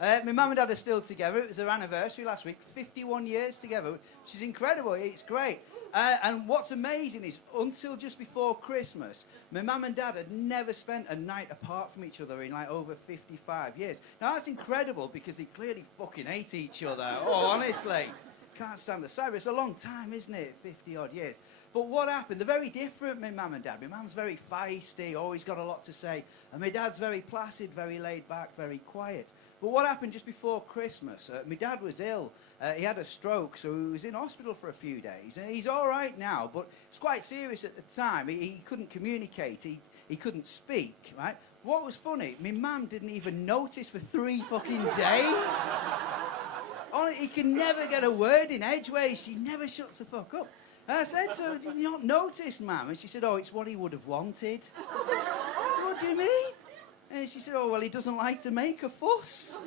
My mum and dad are still together. It was their anniversary last week, 51 years together, which is incredible. It's great. And what's amazing is, until just before Christmas, my mum and dad had never spent a night apart from each other in like over 55 years. Now that's incredible because they clearly fucking hate each other. Oh, honestly. Can't stand the sight. It's a long time, isn't it? 50 odd years. But what happened? They're very different, my mum and dad. My mum's very feisty, always got a lot to say. And my dad's very placid, very laid back, very quiet. But what happened just before Christmas? My dad was ill. He had a stroke, so he was in hospital for a few days. And he's all right now, but it's quite serious at the time. He couldn't communicate. He couldn't speak, right? What was funny, my mum didn't even notice for 3 fucking days. He can never get a word in edgeways. She never shuts the fuck up. And I said to her, did you not notice, Mum? And she said, oh, it's what he would have wanted. I said, what do you mean? And she said, oh, well, he doesn't like to make a fuss.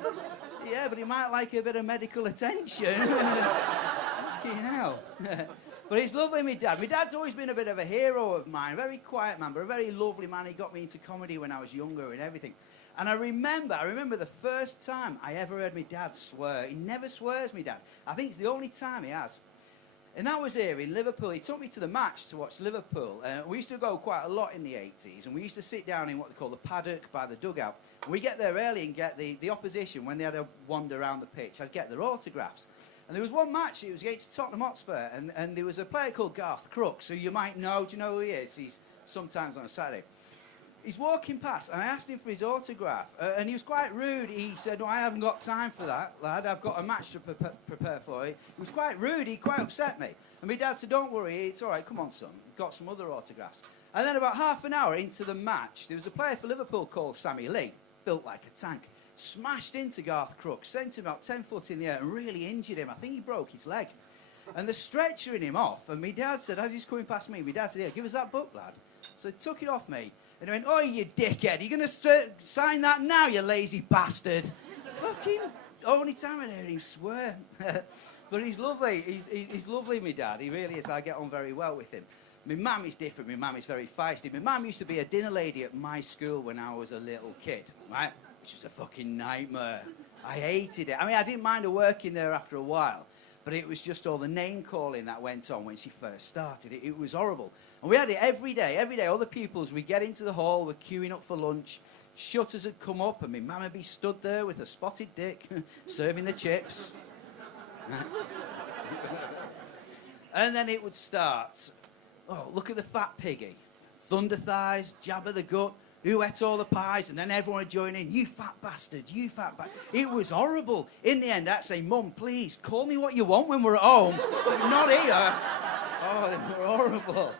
Yeah, but he might like a bit of medical attention. Fucking hell. But it's lovely, my dad. My dad's always been a bit of a hero of mine. A very quiet man, but a very lovely man. He got me into comedy when I was younger and everything. And I remember the first time I ever heard my dad swear. He never swears, my dad. I think it's the only time he has. And that was here in Liverpool. He took me to the match to watch Liverpool. We used to go quite a lot in the 80s, and we used to sit down in what they call the paddock by the dugout. And we get there early and get the opposition, when they had a wander around the pitch, I'd get their autographs. And there was one match, it was against Tottenham Hotspur, and there was a player called Garth Crooks, who you might know. Do you know who he is? He's sometimes on a Saturday. He's walking past, and I asked him for his autograph, and he was quite rude. He said, no, I haven't got time for that, lad. I've got a match to prepare for you. He was quite rude. He quite upset me. And my dad said, don't worry, it's all right. Come on, son. Got some other autographs. And then about half an hour into the match, there was a player for Liverpool called Sammy Lee, built like a tank, smashed into Garth Crooks, sent him about 10 foot in the air and really injured him. I think he broke his leg. And they're stretchering him off. And my dad said, as he's coming past me, my dad said, here, give us that book, lad. So he took it off me. And he went, oh, you dickhead, are you going to sign that now, you lazy bastard? Fucking only time I heard him swear. But he's lovely. He's lovely, my dad. He really is. I get on very well with him. My mum is different. My mum is very feisty. My mum used to be a dinner lady at my school when I was a little kid, right? Which was a fucking nightmare. I hated it. I mean, I didn't mind her working there after a while, but it was just all the name-calling that went on when she first started. It was horrible. And we had it every day. Every day, all the pupils, we'd get into the hall, we're queuing up for lunch, shutters would come up, and my mum would be stood there with a spotted dick, serving the chips. And then it would start. Oh, look at the fat piggy. Thunder thighs, jabber the gut, who ate all the pies, and then everyone would join in. You fat bastard, you fat bastard. It was horrible. In the end, I'd say, Mum, please, call me what you want when we're at home, but not here. Oh, they were horrible.